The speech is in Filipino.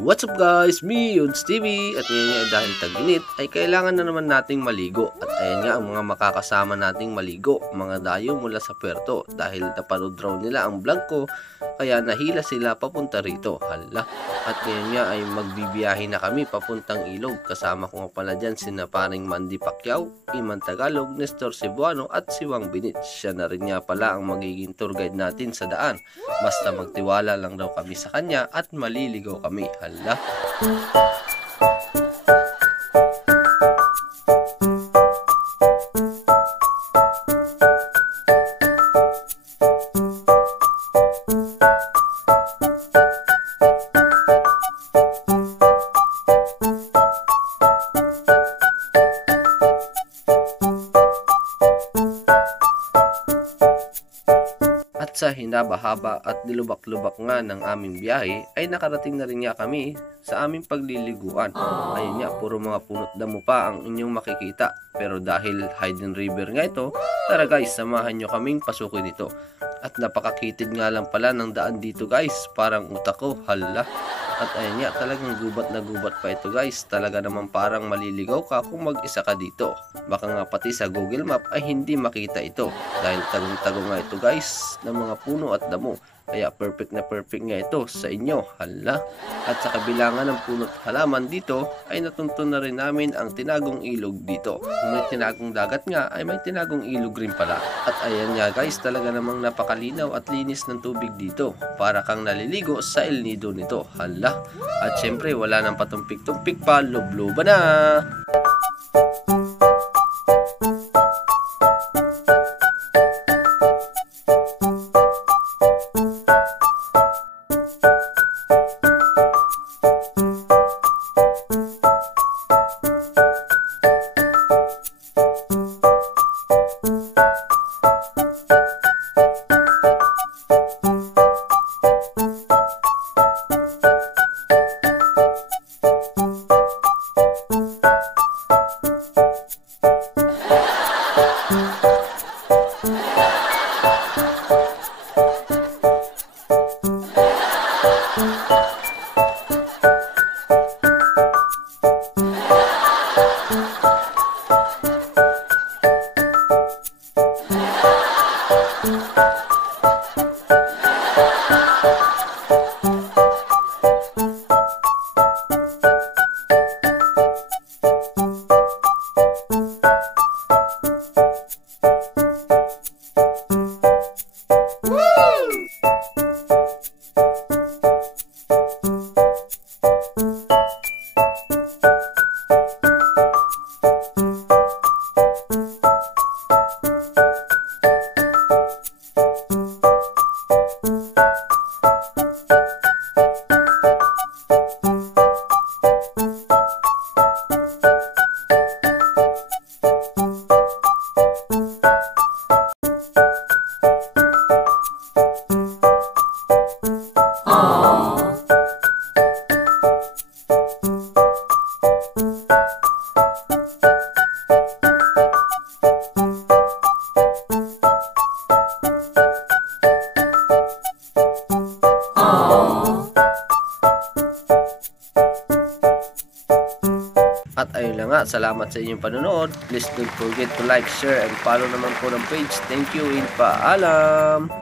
What's up guys? Me, Yuns TV. At ngayon nga dahil tag-init ay kailangan na naman nating maligo. At ayan nga ang mga makakasama nating maligo, mga dayo mula sa Puerto. Dahil napanood raw nila ang vlog ko, kaya nahila sila papunta rito. Hala. At ngayon nga ay magbibiyahe na kami papuntang Ilog. Kasama ko nga pala dyan sina paring Mandy Pacquiao, Iman Tagalog, Nestor Cebuano at si Wang Binit. Siya na rin nga pala ang magiging tour guide natin sa daan. Basta magtiwala lang daw kami sa kanya at maliligaw kami. Hala. At sa hinaba-haba at nilubak-lubak nga ng aming biyahe ay nakarating na rin nga kami sa aming pagliliguan. Ayun nga, puro mga punot damo pa ang inyong makikita. Pero dahil hidden river nga ito, tara guys, samahan nyo kaming pasukin ito. At napakakitid nga lang pala ng daan dito guys, parang utak ko, hala. At ayun nga, talagang gubat na gubat pa ito guys. Talaga naman parang maliligaw ka kung mag-isa ka dito. Baka nga pati sa Google Map ay hindi makita ito. Dahil tagong-tagong nga ito guys, ng mga puno at damo. Kaya perfect na perfect nga ito sa inyo, hala. At sa kabila nga ng puno at halaman dito, ay natuntun na rin namin ang tinagong ilog dito. Kung may tinagong dagat nga, ay may tinagong ilog rin pala. At ayan nga guys, talaga namang napakalinaw at linis ng tubig dito. Para kang naliligo sa El Nido nito, hala. At syempre, wala nang patumpik-tumpik pa, lubluba na! At ayun lang nga, salamat sa inyong panonood. Please don't forget to like, share, and follow naman po ng page. Thank you and paalam!